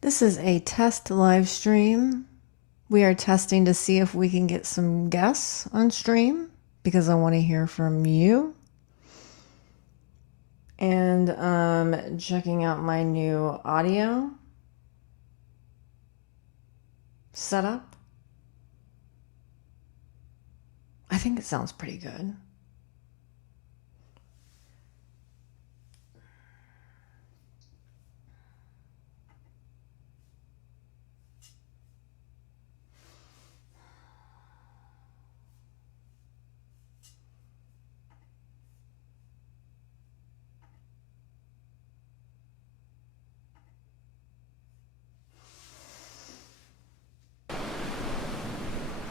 This is a test live stream. We are testing to see if we can get some guests on stream because I want to hear from you. And checking out my new audio setup. I think it sounds pretty good.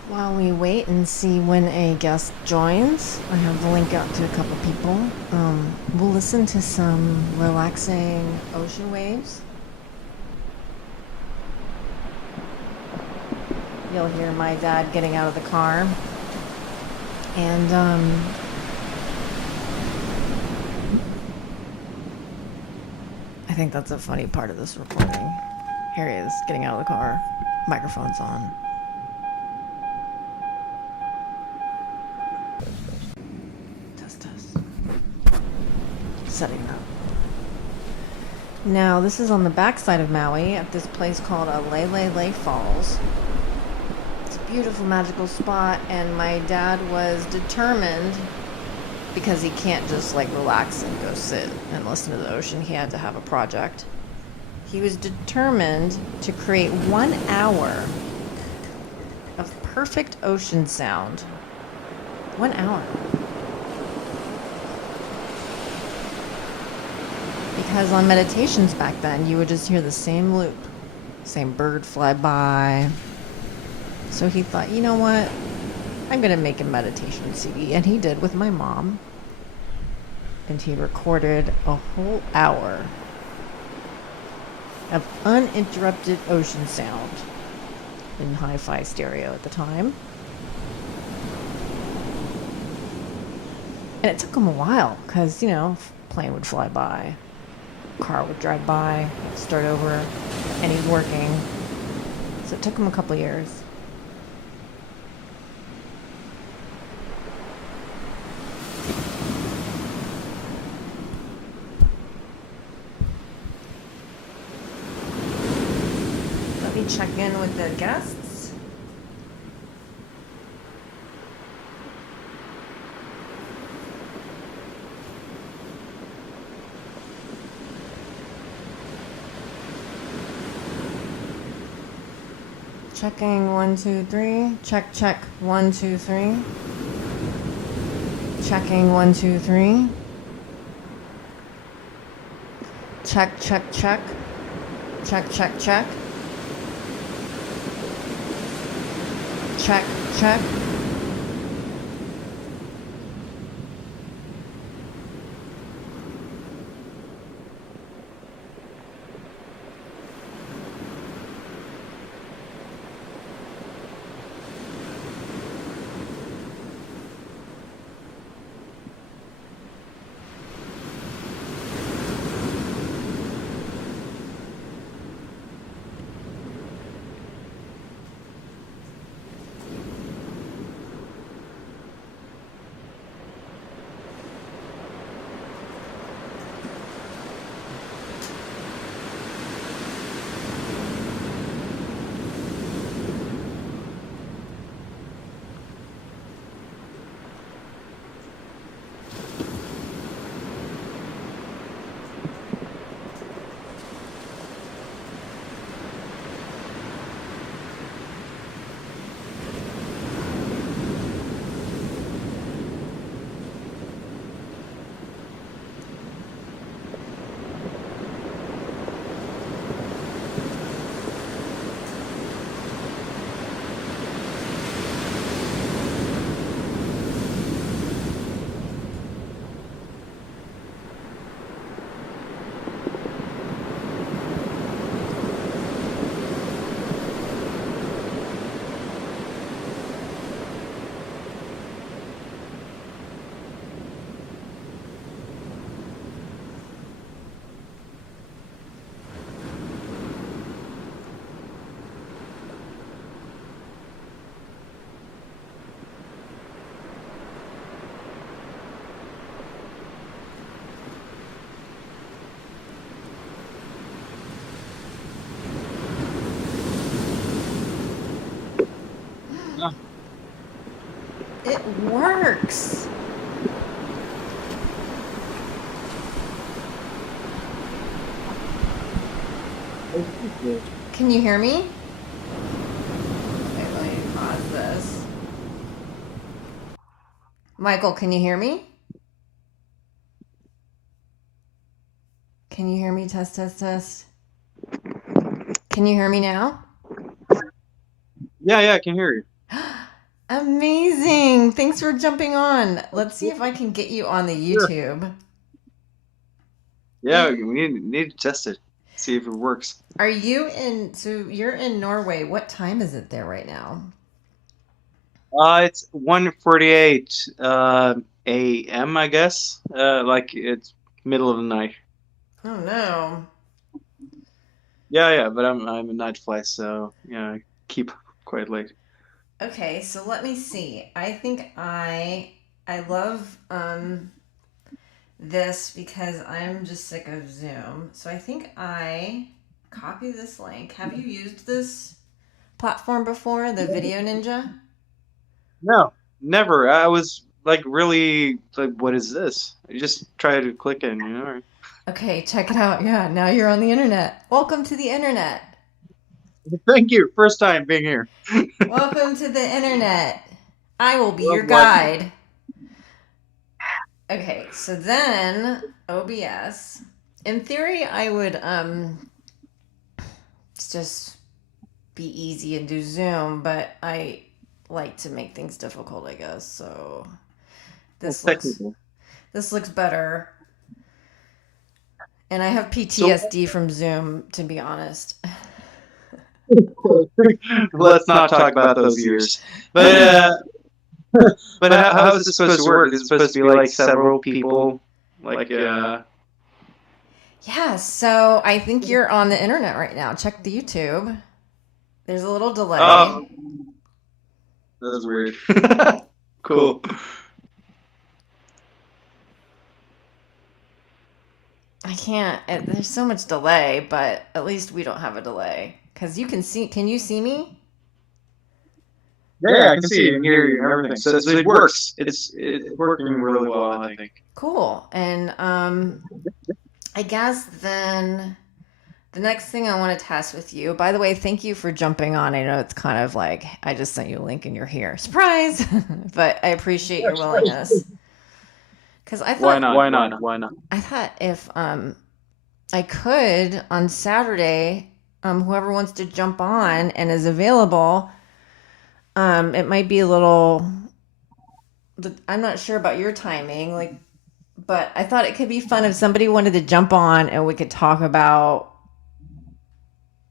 While we wait and see when a guest joins, I have the link out to a couple people. We'll listen to some relaxing ocean waves. You'll hear my dad getting out of the car. And I think that's a funny part of this recording. Here he is, getting out of the car. Microphone's on. Test. Setting up. Now, this is on the backside of Maui at this place called Lei Falls. It's a beautiful, magical spot, and my dad was determined, because he can't just like relax and go sit and listen to the ocean. He had to have a project. He was determined to create 1 hour of perfect ocean sound. 1 hour. Because on meditations back then, you would just hear the same loop. Same bird fly by. So he thought, you know what? I'm going to make a meditation CD. And he did with my mom. And he recorded a whole hour of uninterrupted ocean sound in hi-fi stereo at the time. And it took him a while because, you know, plane would fly by, car would drive by, start over, and he's working. So it took him a couple years. Check in with the guests. Checking 1, 2, 3. Check 1, 2, 3. Checking 1, 2, 3. Check. Check. Check. Ah, It works. Can you hear me? Wait, let me pause this. Michael, can you hear me? Can you hear me? Test, test, test. Can you hear me now? yeah, yeah, I can hear you. Amazing. Thanks for jumping on. Let's see if I can get you on the Sure. YouTube. Yeah, we need to test it, see if it works. Are you in? So you're in Norway. What time is it there right now? It's 1:48 a.m. I guess. Like it's middle of the night. Oh no. Yeah, yeah, but I'm a night fly, so yeah, I keep quite late. Okay, so let me see. I think I love this because I'm just sick of Zoom. So I think I copy this link. Have you used this platform before, the Video Ninja? No, never. I was like really like, what is this? I just try to click in, you know. Okay, check it out. Yeah, now you're on the internet. Welcome to the internet. Thank you. First time being here. Welcome to the internet. I will be your Worldwide. guide. Okay, so then OBS. In theory, I would just be easy and do Zoom, but I like to make things difficult, I guess. So Well, this looks technical. this looks better. And I have So PTSD from Zoom, to be honest. let's not talk about those years. But how is this supposed to work? Is it supposed to be like several people? Like Yeah, so I think you're on the internet right now. Check the YouTube. There's a little delay. oh, that's weird. Cool. I can't. There's so much delay, but at least we don't have a delay. Because you can see. Can you see me? Yeah, I can see you and hear you and everything. So it works. It's working really well, I think. Cool. And I guess then the next thing I want to test with you. By the way, thank you for jumping on. I know it's kind of like I just sent you a link and you're here. Surprise! But I appreciate your willingness. Because I Why thought not? Why not? Why not? I thought if I could on Saturday, whoever wants to jump on and is available, it might be a little. I'm not sure about your timing, like, but I thought it could be fun if somebody wanted to jump on and we could talk about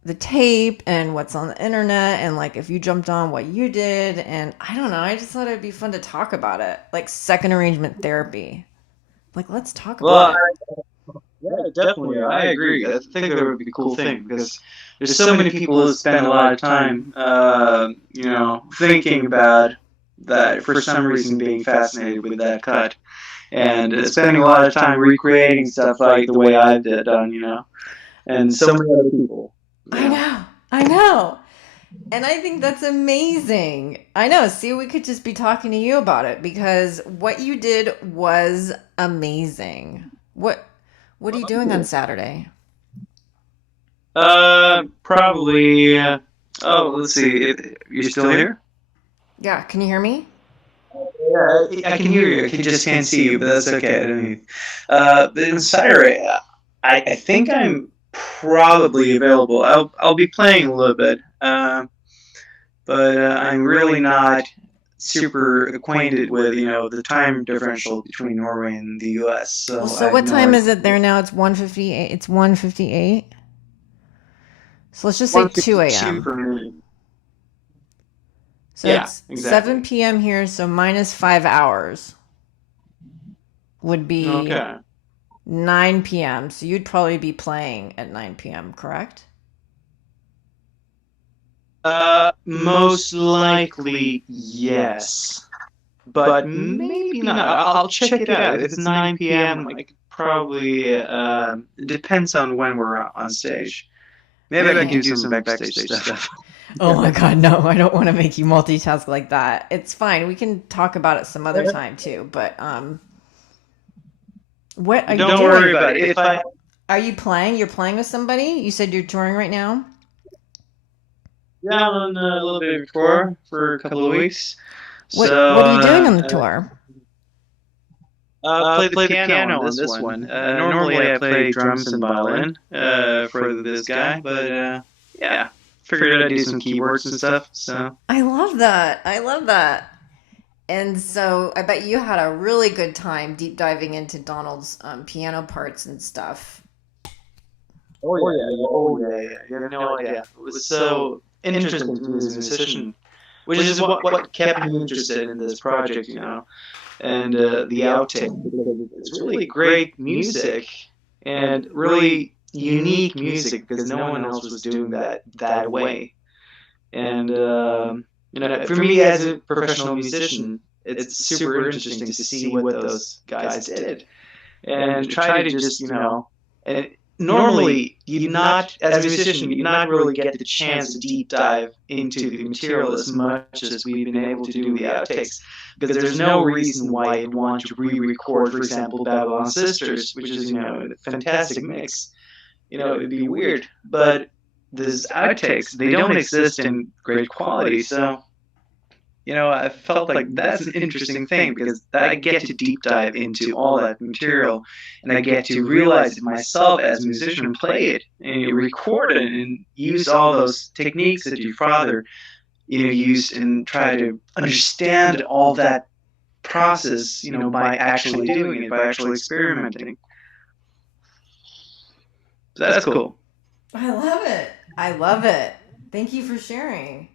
the tape and what's on the internet and like if you jumped on what you did and I don't know. I just thought it'd be fun to talk about it, like second arrangement therapy. Like, let's talk about Well, it. yeah, definitely. I agree. I think that would be a cool thing because there's so many people who spend a lot of time, thinking about that for some reason being fascinated with that cut and spending a lot of time recreating stuff like the way I did done, and so many other people. I Yeah. know. I know. And I think that's amazing. I know. See, we could just be talking to you about it because what you did was amazing. What are you doing on Saturday? Probably. Oh, let's see. You still here? Yeah, can you hear me? Yeah, I can hear you. Just can't see you, but that's okay. I mean, but in Saturday, I think I'm probably available. I'll be playing a little bit, but I'm really not super acquainted with the time differential between Norway and the U.S. Well, So I so have what no time idea. is it there now? It's 1:58. It's 1:58. So let's just say 2 1:52 a.m. for me. So Yeah, it's exactly. 7 p.m. here, so minus 5 hours would be Okay. 9 p.m. So you'd probably be playing at 9 p.m., correct? Most likely yes, but maybe not. I'll check it out. If it's 9 p.m., I could probably it depends on when we're on stage. Maybe I can Okay. do some backstage stuff. Oh my God, no, I don't want to make you multitask like that. It's fine. We can talk about it some other time too. But what are you Don't doing? worry about it. If I Are you playing? You're playing with somebody? You said you're touring right now? Yeah, I'm on a little bit of a tour for a couple of weeks. What are you doing So on the tour? play the piano on this one. Normally I play drums and violin for this guy, but yeah, figured I'd do some keyboards and stuff. So I love that. I love that. And so I bet you had a really good time deep diving into Donald's piano parts and stuff. yeah. You have no idea. It was so interesting to me as a musician, which is what kept me interested in this project, and the outtake, because it's really great music and really unique music because no one else was doing that way. And for me as a professional musician, it's super interesting to see what those guys did and try to just and normally you'd not, as a musician, you'd not really get the chance to deep dive into the material as much as we've been able to do in the outtakes, because there's no reason why you'd want to re-record, for example, Babylon Sisters, which is a fantastic mix. It'd be weird, but these outtakes, they don't exist in great quality, so I felt like that's an interesting thing because I get to deep dive into all that material, and I get to realize it myself as a musician and play it and you record it and use all those techniques that your father used, and try to understand all that process by actually doing it, by actually experimenting. So that's cool. I love it. I love it. Thank you for sharing.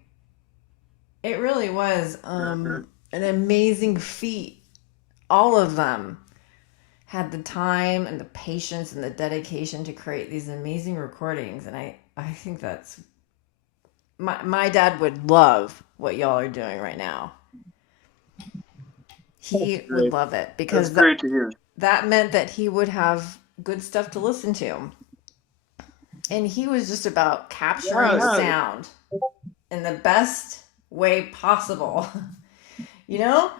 It really was an amazing feat. All of them had the time and the patience and the dedication to create these amazing recordings. And I think that's my dad would love what y'all are doing right now. He would love it because That's great to hear. that meant that he would have good stuff to listen to. And he was just about capturing Yeah. sound in the best way possible. you know?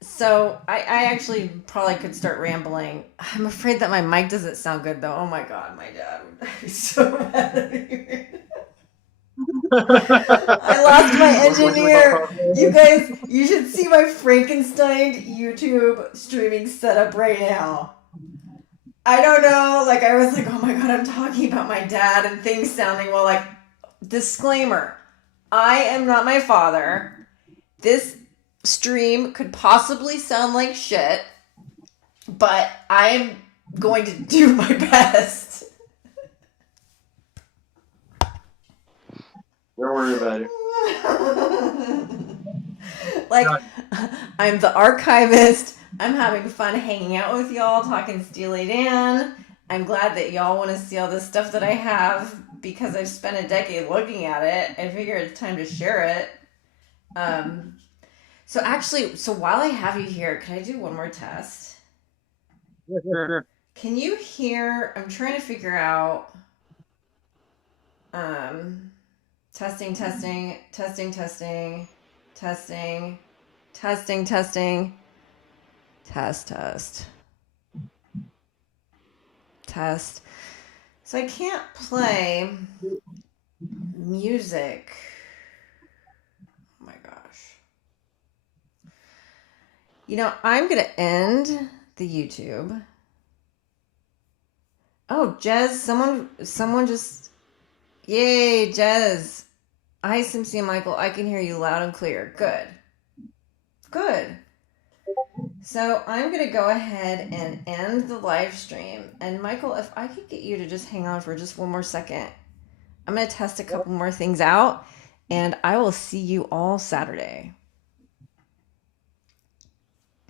So I actually probably could start rambling. I'm afraid that my mic doesn't sound good though. Oh my God, my dad would be so mad at me. I lost my engineer. You guys, you should see my Frankenstein YouTube streaming setup right now. I don't know. Like, I was like, oh my God, I'm talking about my dad and things sounding well. Like, disclaimer, I am not my father. This stream could possibly sound like shit, but I am going to do my best. Don't worry about it. Like, I'm the archivist. I'm having fun hanging out with y'all, talking Steely Dan. I'm glad that y'all want to see all this stuff that I have because I've spent a decade looking at it. I figure it's time to share it. So while I have you here, can I do one more test? Yeah, sure. Can you hear? I'm trying to figure out. Testing, testing, testing, testing, testing, testing, testing, test. So I can't play music. Oh my gosh. I'm going to end the YouTube. Oh, Jez, someone just, yay, Jez. Hi, Simpsy and Michael. I can hear you loud and clear. Good. Good. So I'm going to go ahead and end the live stream. And Michael, if I could get you to just hang on for just one more second, I'm going to test a couple more things out, and I will see you all Saturday.